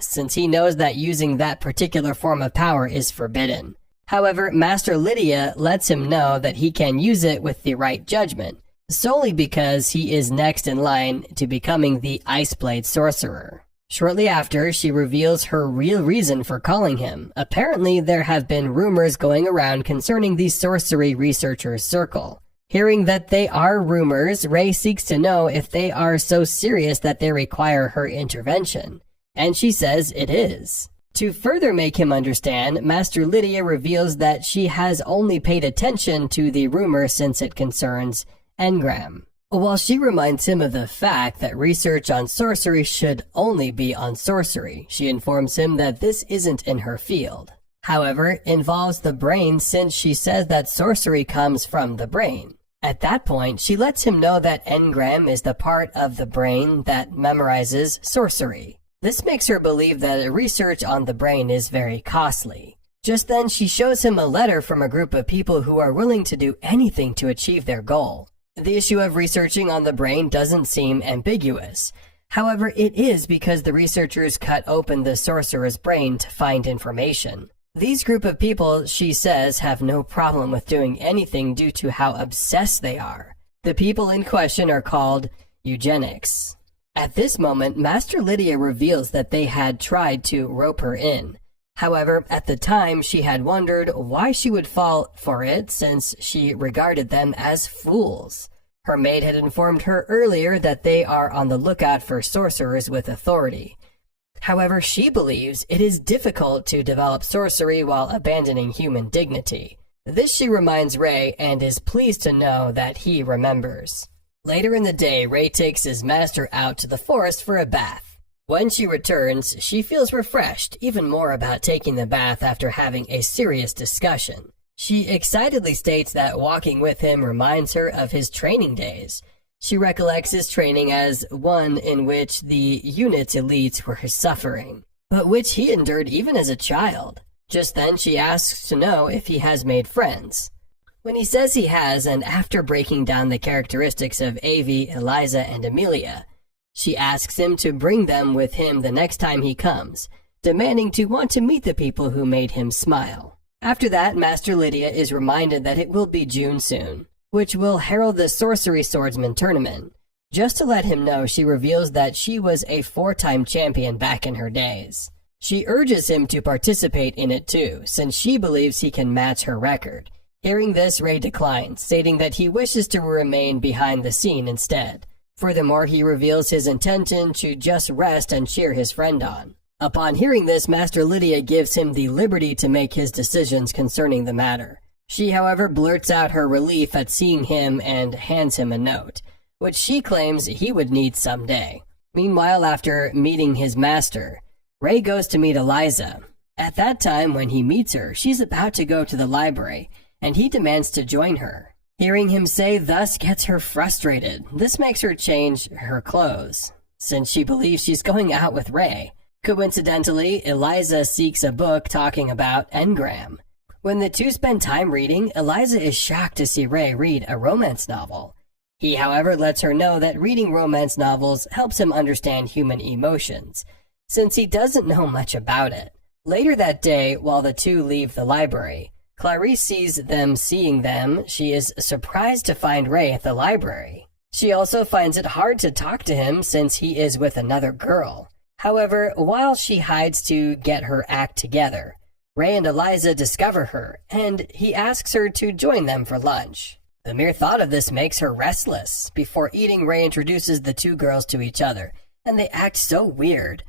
since he knows that using that particular form of power is forbidden. However, Master Lydia lets him know that he can use it with the right judgment, solely because he is next in line to becoming the Iceblade Sorcerer. Shortly after, she reveals her real reason for calling him. Apparently, there have been rumors going around concerning the sorcery researchers' circle. Hearing that they are rumors, Rei seeks to know if they are so serious that they require her intervention, and she says it is. To further make him understand, Master Lydia reveals that she has only paid attention to the rumor since it concerns Engram. While she reminds him of the fact that research on sorcery should only be on sorcery, she informs him that this isn't in her field. However, involves the brain since she says that sorcery comes from the brain. At that point, she lets him know that engram is the part of the brain that memorizes sorcery. This makes her believe that research on the brain is very costly. Just then, she shows him a letter from a group of people who are willing to do anything to achieve their goal. The issue of researching on the brain doesn't seem ambiguous. However, it is because the researchers cut open the sorcerer's brain to find information. These group of people, she says, have no problem with doing anything due to how obsessed they are. The people in question are called eugenics. At this moment, Master Lydia reveals that they had tried to rope her in. However, at the time, she had wondered why she would fall for it since she regarded them as fools. Her maid had informed her earlier that they are on the lookout for sorcerers with authority. However, she believes it is difficult to develop sorcery while abandoning human dignity. This she reminds Rei and is pleased to know that he remembers. Later in the day, Rei takes his master out to the forest for a bath. When she returns, she feels refreshed, even more about taking the bath after having a serious discussion. She excitedly states that walking with him reminds her of his training days. She recollects his training as one in which the unit's elites were suffering, but which he endured even as a child. Just then, she asks to know if he has made friends. When he says he has, and after breaking down the characteristics of Avi, Eliza, and Amelia, she asks him to bring them with him the next time he comes, demanding to want to meet the people who made him smile. After that, Master Lydia is reminded that it will be June soon, which will herald the Sorcery Swordsman tournament. Just to let him know, she reveals that she was a 4-time champion back in her days. She urges him to participate in it too, since she believes he can match her record. Hearing this, Rei declines, stating that he wishes to remain behind the scene instead. Furthermore, he reveals his intention to just rest and cheer his friend on. Upon hearing this, Master Lydia gives him the liberty to make his decisions concerning the matter. She, however, blurts out her relief at seeing him and hands him a note, which she claims he would need someday. Meanwhile, after meeting his master, Rei goes to meet Eliza. At that time, when he meets her, she's about to go to the library, and he demands to join her. Hearing him say thus gets her frustrated. This makes her change her clothes, since she believes she's going out with Rei. Coincidentally, Eliza seeks a book talking about engram. When the two spend time reading, Eliza is shocked to see Rei read a romance novel. He, however, lets her know that reading romance novels helps him understand human emotions, since he doesn't know much about it. Later that day, while the two leave the library, Clarice sees them seeing them. She is surprised to find Rei at the library. She also finds it hard to talk to him since he is with another girl. However, while she hides to get her act together, Rei and Eliza discover her, and he asks her to join them for lunch. The mere thought of this makes her restless. Before eating, Rei introduces the two girls to each other, and they act so weird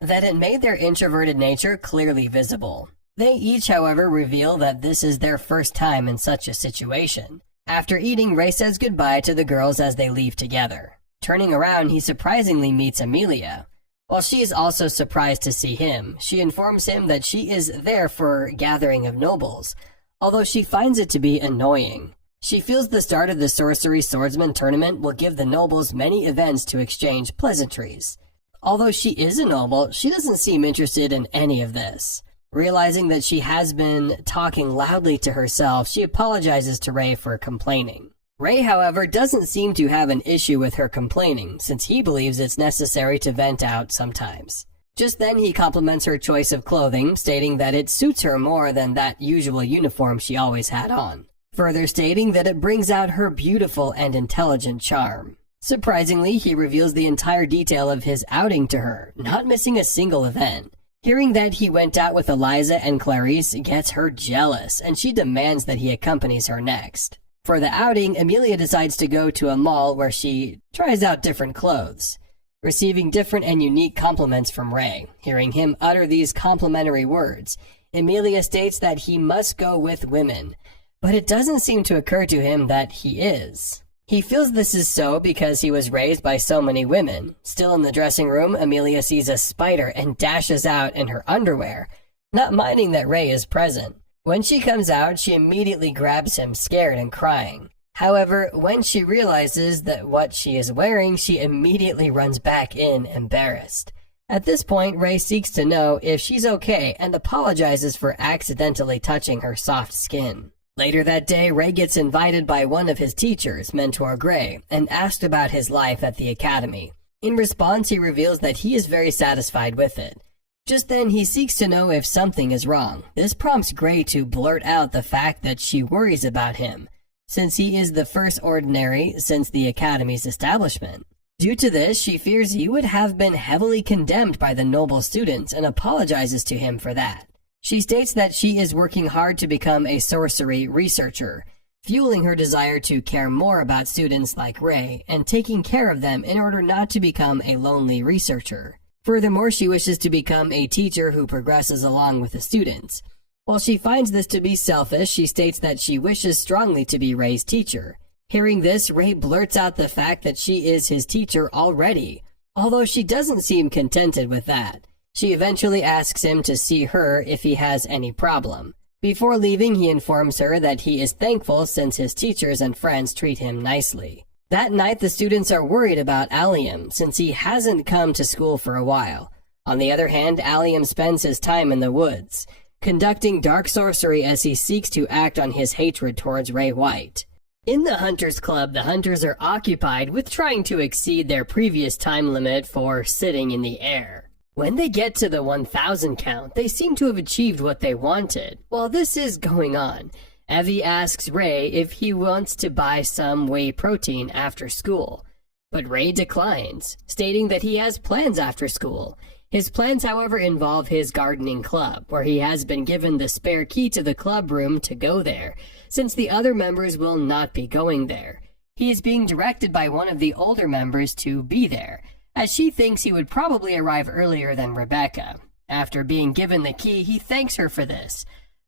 that it made their introverted nature clearly visible. They each, however, reveal that this is their first time in such a situation. After eating, Rei says goodbye to the girls as they leave together. Turning around, he surprisingly meets Amelia. While she is also surprised to see him, she informs him that she is there for a gathering of nobles, although she finds it to be annoying. She feels the start of the Sorcery Swordsman tournament will give the nobles many events to exchange pleasantries. Although she is a noble, she doesn't seem interested in any of this. Realizing that she has been talking loudly to herself, she apologizes to Rei for complaining. Rei, however, doesn't seem to have an issue with her complaining, since he believes it's necessary to vent out sometimes. Just then he compliments her choice of clothing, stating that it suits her more than that usual uniform she always had on, further stating that it brings out her beautiful and intelligent charm. Surprisingly, he reveals the entire detail of his outing to her, not missing a single event. Hearing that he went out with Eliza and Clarice gets her jealous, and she demands that he accompanies her next. For the outing, Emilia decides to go to a mall where she tries out different clothes, receiving different and unique compliments from Ray. Hearing him utter these complimentary words, Emilia states that he must go with women, but it doesn't seem to occur to him that he is. He feels this is so because he was raised by so many women. Still in the dressing room, Emilia sees a spider and dashes out in her underwear, not minding that Ray is present. When she comes out, she immediately grabs him, scared and crying. However, when she realizes that what she is wearing, she immediately runs back in, embarrassed. At this point, Ray seeks to know if she's okay and apologizes for accidentally touching her soft skin. Later that day, Ray gets invited by one of his teachers, Mentor Gray, and asked about his life at the academy. In response, he reveals that he is very satisfied with it. Just then, he seeks to know if something is wrong. This prompts Gray to blurt out the fact that she worries about him, since he is the first ordinary since the academy's establishment. Due to this, she fears he would have been heavily condemned by the noble students and apologizes to him for that. She states that she is working hard to become a sorcery researcher, fueling her desire to care more about students like Ray and taking care of them in order not to become a lonely researcher. Furthermore, she wishes to become a teacher who progresses along with the students. While she finds this to be selfish, she states that she wishes strongly to be Ray's teacher. Hearing this, Ray blurts out the fact that she is his teacher already, although she doesn't seem contented with that. She eventually asks him to see her if he has any problem. Before leaving, he informs her that he is thankful since his teachers and friends treat him nicely. That night, the students are worried about Allium since he hasn't come to school for a while. On the other hand, Allium spends his time in the woods, conducting dark sorcery as he seeks to act on his hatred towards Ray White. In the Hunters Club, the hunters are occupied with trying to exceed their previous time limit for sitting in the air. When they get to the 1,000 count, they seem to have achieved what they wanted. While this is going on, Evie asks Ray if he wants to buy some whey protein after school, but Ray declines, stating that he has plans after school. His plans, however, involve his gardening club, where he has been given the spare key to the club room to go there, since the other members will not be going there. He is being directed by one of the older members to be there, as she thinks he would probably arrive earlier than Rebecca. After being given the key, he thanks her for this,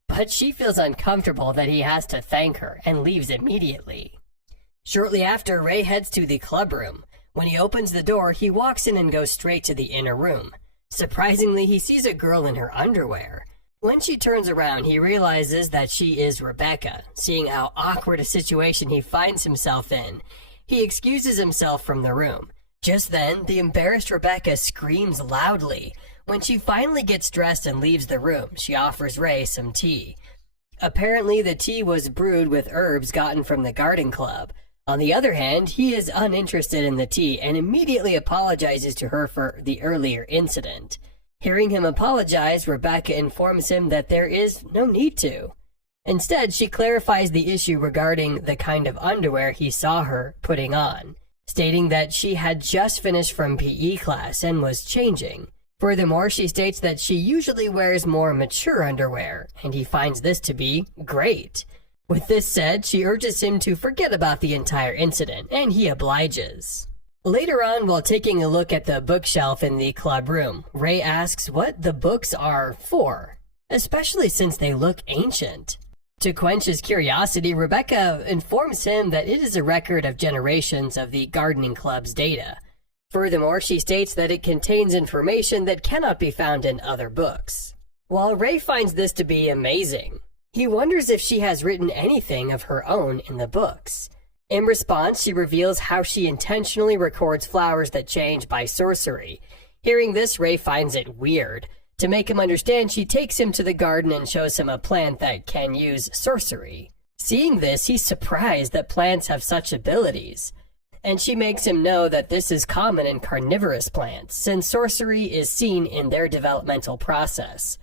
but she feels uncomfortable that he has to thank her and leaves immediately. Shortly after, Ray heads to the club room. When he opens the door, he walks in and goes straight to the inner room. Surprisingly, he sees a girl in her underwear. When she turns around, he realizes that she is Rebecca. Seeing how awkward a situation he finds himself in, he excuses himself from the room. Just then, the embarrassed Rebecca screams loudly. When she finally gets dressed and leaves the room, she offers Ray some tea. Apparently, the tea was brewed with herbs gotten from the garden club. On the other hand, he is uninterested in the tea and immediately apologizes to her for the earlier incident. Hearing him apologize, Rebecca informs him that there is no need to. Instead, she clarifies the issue regarding the kind of underwear he saw her putting on, stating that she had just finished from PE class and was changing. Furthermore, she states that she usually wears more mature underwear, and he finds this to be great. With this said, she urges him to forget about the entire incident, and he obliges. Later on, while taking a look at the bookshelf in the club room, Ray asks what the books are for, especially since they look ancient. To quench his curiosity, Rebecca informs him that it is a record of generations of the gardening club's data. Furthermore, she states that it contains information that cannot be found in other books. While Ray finds this to be amazing, he wonders if she has written anything of her own in the books. In response, she reveals how she intentionally records flowers that change by sorcery. Hearing this, Ray finds it weird. To make him understand, she takes him to the garden and shows him a plant that can use sorcery. Seeing this, he's surprised that plants have such abilities. and she makes him know that this is common in carnivorous plants, since sorcery is seen in their developmental process.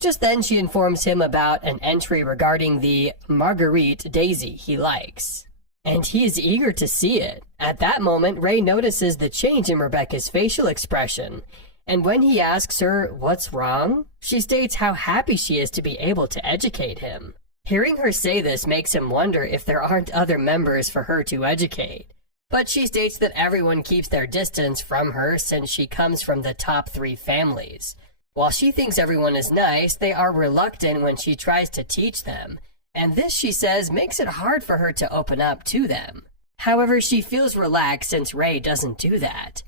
Just then, she informs him about an entry regarding the Marguerite daisy he likes, and he is eager to see it. At that moment, Rei notices the change in Rebecca's facial expression, and when he asks her what's wrong, she states how happy she is to be able to educate him. Hearing her say this makes him wonder if there aren't other members for her to educate, but she states that everyone keeps their distance from her since she comes from the top 3 families. While she thinks everyone is nice, they are reluctant when she tries to teach them, and this, she says, makes it hard for her to open up to them. However, she feels relaxed since Rei doesn't do that.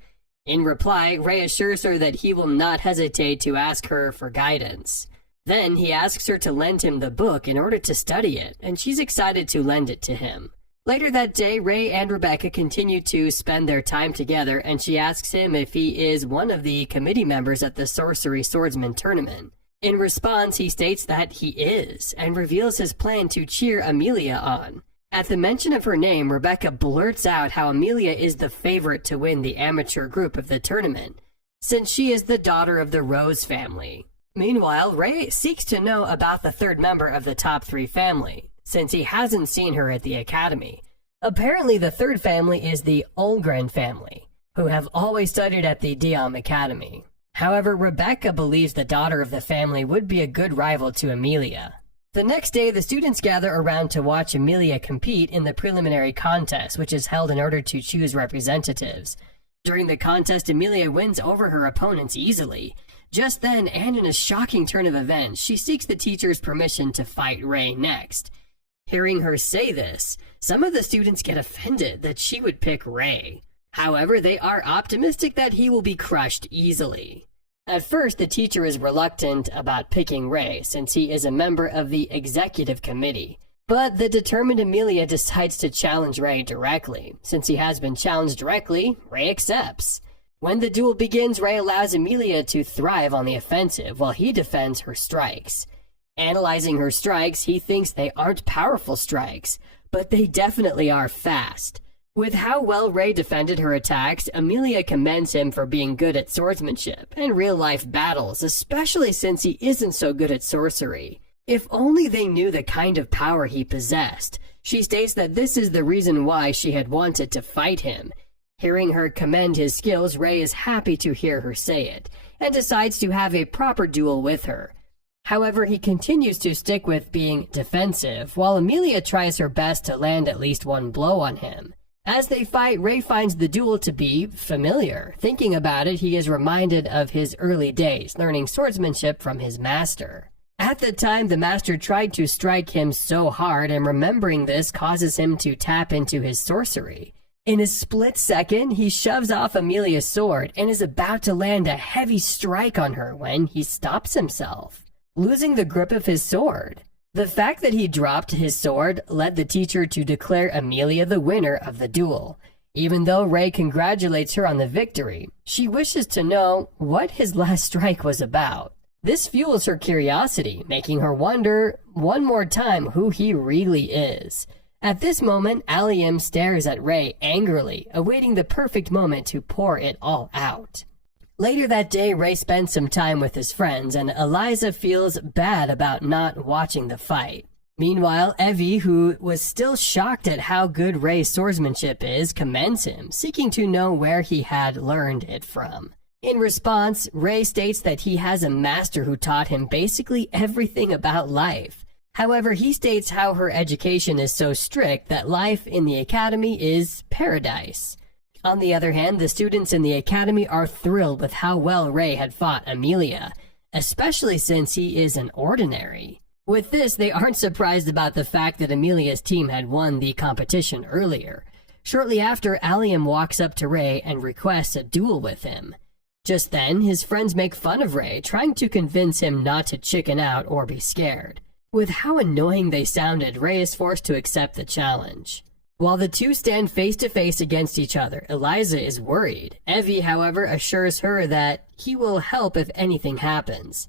In reply, Rei assures her that he will not hesitate to ask her for guidance. Then he asks her to lend him the book in order to study it, and she's excited to lend it to him. Later that day, Rei and Rebecca continue to spend their time together, and she asks him if he is one of the committee members at the Sorcery Swordsman tournament. In response, he states that he is, and reveals his plan to cheer Amelia on. At the mention of her name, Rebecca blurts out how Amelia is the favorite to win the amateur group of the tournament, since she is the daughter of the Rose family. Meanwhile, Rei seeks to know about the third member of the top 3 family, since he hasn't seen her at the academy. Apparently, the third family is the Olgren family, who have always studied at the Diam Academy. However, Rebecca believes the daughter of the family would be a good rival to Amelia. The next day, the students gather around to watch Amelia compete in the preliminary contest, which is held in order to choose representatives. During the contest, Amelia wins over her opponents easily. Just then, and in a shocking turn of events, she seeks the teacher's permission to fight Rei next. Hearing her say this, some of the students get offended that she would pick Rei. However, they are optimistic that he will be crushed easily. At first, the teacher is reluctant about picking Rei since he is a member of the executive committee. But the determined Amelia decides to challenge Rei directly. Since he has been challenged directly, Rei accepts. When the duel begins, Rei allows Amelia to thrive on the offensive while he defends her strikes. Analyzing her strikes, he thinks they aren't powerful strikes, but they definitely are fast. With how well Rei defended her attacks, Amelia commends him for being good at swordsmanship and real-life battles, especially since he isn't so good at sorcery. If only they knew the kind of power he possessed. She states that this is the reason why she had wanted to fight him. Hearing her commend his skills, Rei is happy to hear her say it, and decides to have a proper duel with her. However, he continues to stick with being defensive, while Amelia tries her best to land at least one blow on him. As they fight, Rei finds the duel to be familiar. Thinking about it, he is reminded of his early days, learning swordsmanship from his master. At the time, the master tried to strike him so hard, and remembering this causes him to tap into his sorcery. In a split second, he shoves off Amelia's sword and is about to land a heavy strike on her when he stops himself, losing the grip of his sword. The fact that he dropped his sword led the teacher to declare Amelia the winner of the duel. Even though Rei congratulates her on the victory, she wishes to know what his last strike was about. This fuels her curiosity, making her wonder one more time who he really is. At this moment, Allium stares at Rei angrily, awaiting the perfect moment to pour it all out. Later that day, Rei spends some time with his friends, and Eliza feels bad about not watching the fight. Meanwhile, Evie, who was still shocked at how good Rei's swordsmanship is, commends him, seeking to know where he had learned it from. In response, Rei states that he has a master who taught him basically everything about life. However, he states how her education is so strict that life in the academy is paradise. On the other hand, the students in the academy are thrilled with how well Rei had fought Amelia, especially since he is an ordinary. With this, they aren't surprised about the fact that Amelia's team had won the competition earlier. Shortly after, Allium walks up to Rei and requests a duel with him. Just then, his friends make fun of Rei, trying to convince him not to chicken out or be scared. With how annoying they sounded, Rei is forced to accept the challenge. While the two stand face to face against each other, Eliza is worried. Evie, however, assures her that he will help if anything happens.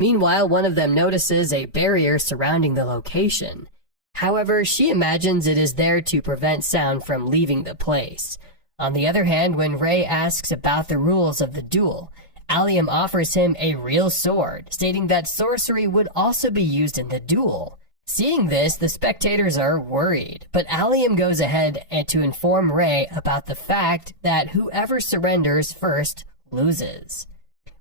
Meanwhile, one of them notices a barrier surrounding the location. However, she imagines it is there to prevent sound from leaving the place. On the other hand, when Rei asks about the rules of the duel, Allium offers him a real sword, stating that sorcery would also be used in the duel. Seeing this, the spectators are worried, but Allium goes ahead to inform Rei about the fact that whoever surrenders first loses.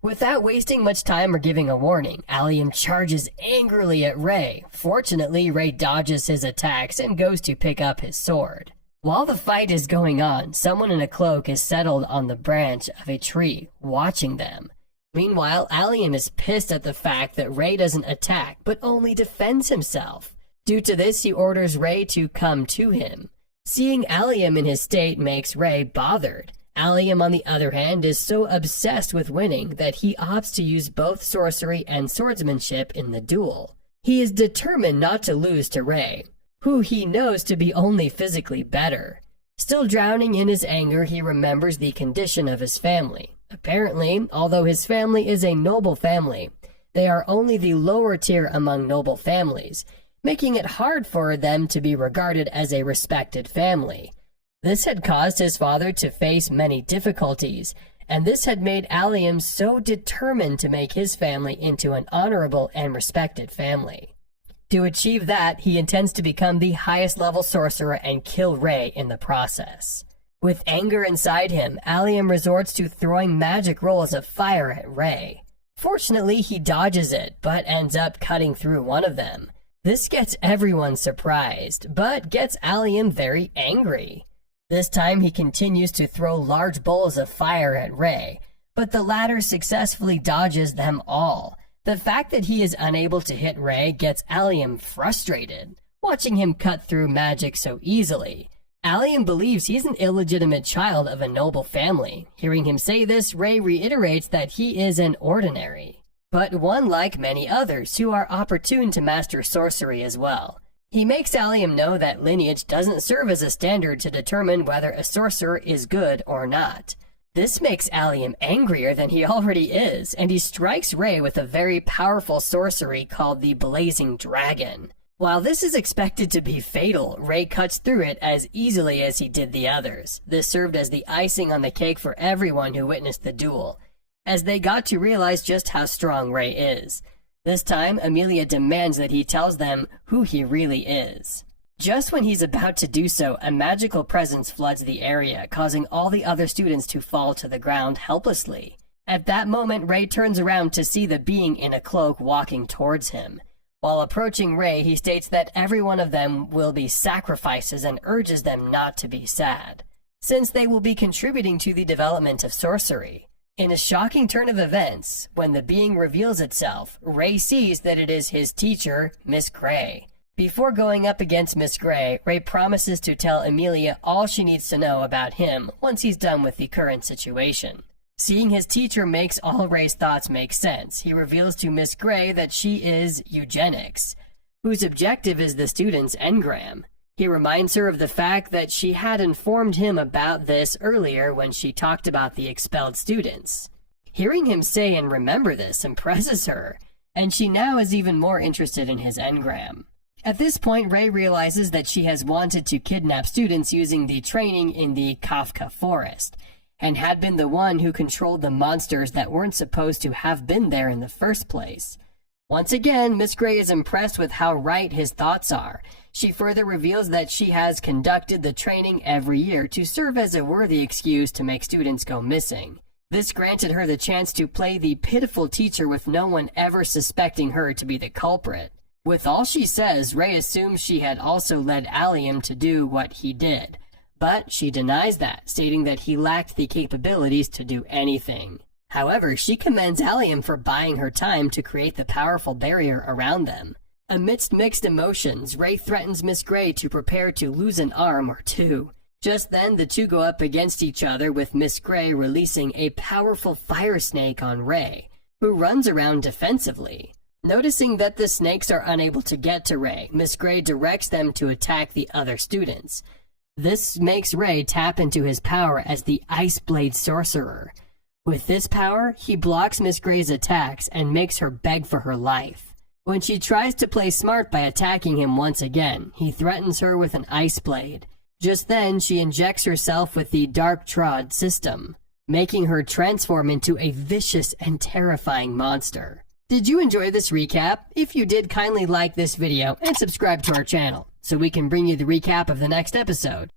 Without wasting much time or giving a warning, Allium charges angrily at Rei. Fortunately, Rei dodges his attacks and goes to pick up his sword. While the fight is going on, someone in a cloak is settled on the branch of a tree, watching them. Meanwhile, Allium is pissed at the fact that Rei doesn't attack, but only defends himself. Due to this, he orders Rei to come to him. Seeing Allium in his state makes Rei bothered. Allium, on the other hand, is so obsessed with winning that he opts to use both sorcery and swordsmanship in the duel. He is determined not to lose to Rei, who he knows to be only physically better. Still drowning in his anger, he remembers the condition of his family. Apparently, although his family is a noble family, they are only the lower tier among noble families, making it hard for them to be regarded as a respected family. This had caused his father to face many difficulties, and this had made Allium so determined to make his family into an honorable and respected family. To achieve that, he intends to become the highest level sorcerer and kill Rei in the process. With anger inside him, Allium resorts to throwing magic rolls of fire at Rei. Fortunately, he dodges it, but ends up cutting through one of them. This gets everyone surprised, but gets Allium very angry. This time he continues to throw large bowls of fire at Rei, but the latter successfully dodges them all. The fact that he is unable to hit Rei gets Allium frustrated, watching him cut through magic so easily. Allium believes he's an illegitimate child of a noble family. Hearing him say this, Rei reiterates that he is an ordinary, but one like many others who are opportune to master sorcery as well. He makes Allium know that lineage doesn't serve as a standard to determine whether a sorcerer is good or not. This makes Allium angrier than he already is, and he strikes Rei with a very powerful sorcery called the Blazing Dragon. While this is expected to be fatal, Rei cuts through it as easily as he did the others. This served as the icing on the cake for everyone who witnessed the duel, as they got to realize just how strong Rei is. This time, Emilia demands that he tells them who he really is. Just when he's about to do so, a magical presence floods the area, causing all the other students to fall to the ground helplessly. At that moment, Rei turns around to see the being in a cloak walking towards him. While approaching Rei, he states that every one of them will be sacrifices and urges them not to be sad, since they will be contributing to the development of sorcery. In a shocking turn of events, when the being reveals itself, Rei sees that it is his teacher, Miss Gray. Before going up against Miss Gray, Rei promises to tell Emilia all she needs to know about him once he's done with the current situation. Seeing his teacher makes all Rei's thoughts make sense. He reveals to Miss Gray that she is eugenics, whose objective is the student's engram. He reminds her of the fact that she had informed him about this earlier when she talked about the expelled students. Hearing him say and remember this impresses her, and she now is even more interested in his engram. At this point, Rei realizes that she has wanted to kidnap students using the training in the Kafka forest, and had been the one who controlled the monsters that weren't supposed to have been there in the first place. Once again, Miss Gray is impressed with how right his thoughts are. She further reveals that she has conducted the training every year to serve as a worthy excuse to make students go missing. This granted her the chance to play the pitiful teacher with no one ever suspecting her to be the culprit. With all she says, Rei assumes she had also led Allium to do what he did. But she denies that, stating that he lacked the capabilities to do anything. However, she commends Allium for buying her time to create the powerful barrier around them. Amidst mixed emotions, Rei threatens Miss Gray to prepare to lose an arm or two. Just then, the two go up against each other, with Miss Gray releasing a powerful fire snake on Rei, who runs around defensively. Noticing that the snakes are unable to get to Rei, Miss Gray directs them to attack the other students. This makes Rei tap into his power as the Iceblade Sorcerer. With this power, he blocks Miss Gray's attacks and makes her beg for her life. When she tries to play smart by attacking him once again, he threatens her with an ice blade. Just then, she injects herself with the Dark Trod system, making her transform into a vicious and terrifying monster. Did you enjoy this recap? If you did, kindly like this video and subscribe to our channel, so we can bring you the recap of the next episode.